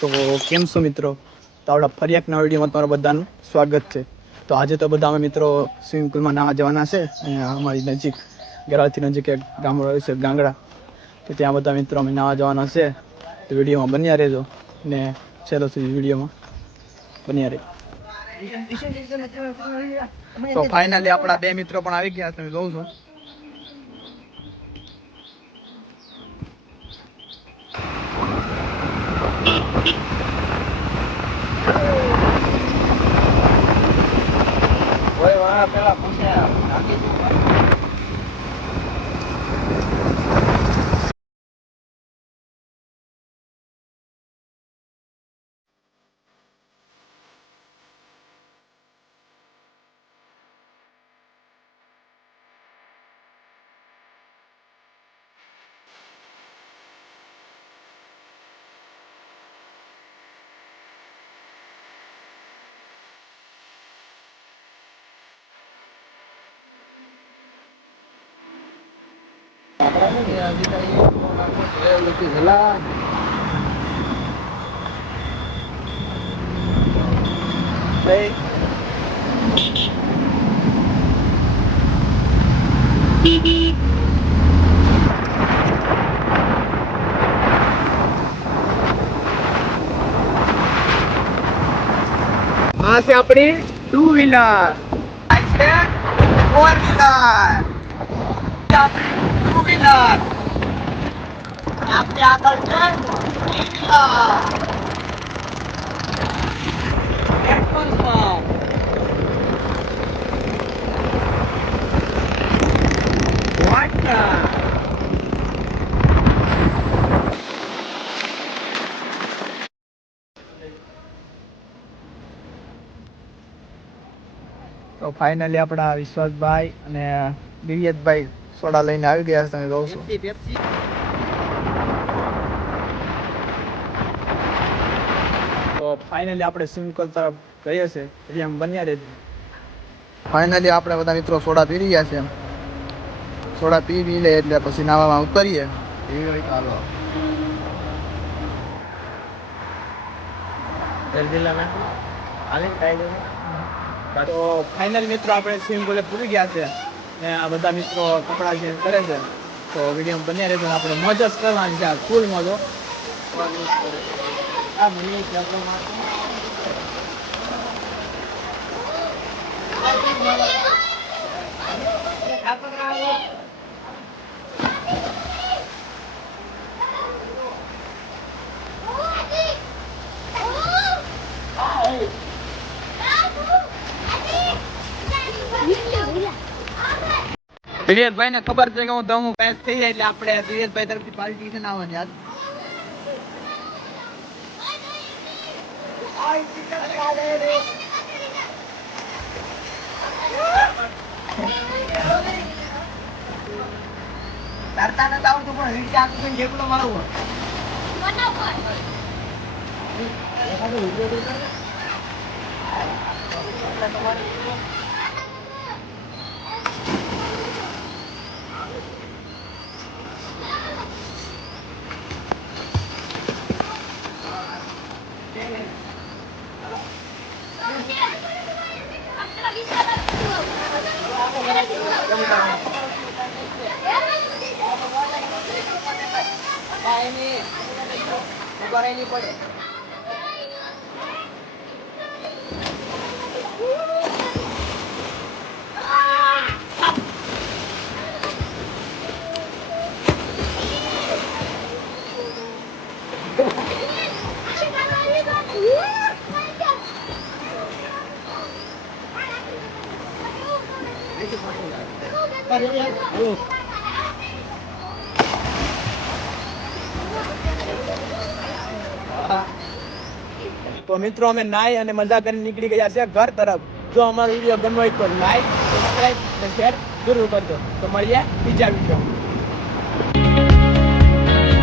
તો કેમ છો મિત્રો? તો આપણા ફરી એક નવા વિડીયોમાં તમારું બધાનું સ્વાગત છે. તો આજે તો બધા અમે મિત્રો સ્વિમિંગ પુલમાં નાહવા જવાના છે. અહીંયા અમારી નજીક ગરાથી નજીક એક ગામડું છે ગાંગડા, તો ત્યાં બધા મિત્રો અમે નાહવા જવાના છે. તો વિડીયોમાં બન્યા રહેજો ને છેલ્લો સુધી વિડીયોમાં બન્યા રહેજો. તો ફાઇનલી આપણા બે મિત્રો પણ આવી ગયા, તમે જોઉં છો. આ છે આપણી ટુ વ્હીલર, છે ફોર વ્હીલર, ટુ વ્હીલર, આપણે આગળ છે તો ફાઇનલી આપણા વિશ્વાસભાઈ અને દિવ્યેશભાઈ સોડા લઈને આવી ગયા છે, તમે જોઉં છો. તો ફાઇનલી આપણે સ્વિમિંગ પુલ તરફ જઈએ છીએ, એટલે એમ બન્યા રહેજો. ફાઇનલી આપણે બધા મિત્રો સોડા પી રહ્યા છે. સોડા પી લે એટલે પછી નાવામાં ઉતરીએ. ચાલો તો ફાઇનલ મિત્રો આપણે સ્વિમિંગ પુલે પૂરી ગયા છે ને આ બધા મિત્રો કપડાં ચેન્જ કરે છે. તો વિડીયો બન્યા રહેશે, આપણે મોજ જ કરવાની છે, ફૂલ મોજો. દિવ્યેશભાઈ ને ખબર છે કે હું દમું પેસ થઈ જાય એટલે આપણે દિવ્યેશભાઈ તરફથી પાર્ટી છે આવવાની યાદ. તરતા નથી આવડતું પણ હિટ આખું જેટલો મારવો. પડે તો મિત્રો અમે નાઈ અને મજા કરીને નીકળી ગયા છે ઘર તરફ. જો અમારો વિડીયો ગમ્યો હોય તો લાઈક, સબસ્ક્રાઇબ અને શેર જરૂર કરજો. તો મળીએ બીજા વિડીયો.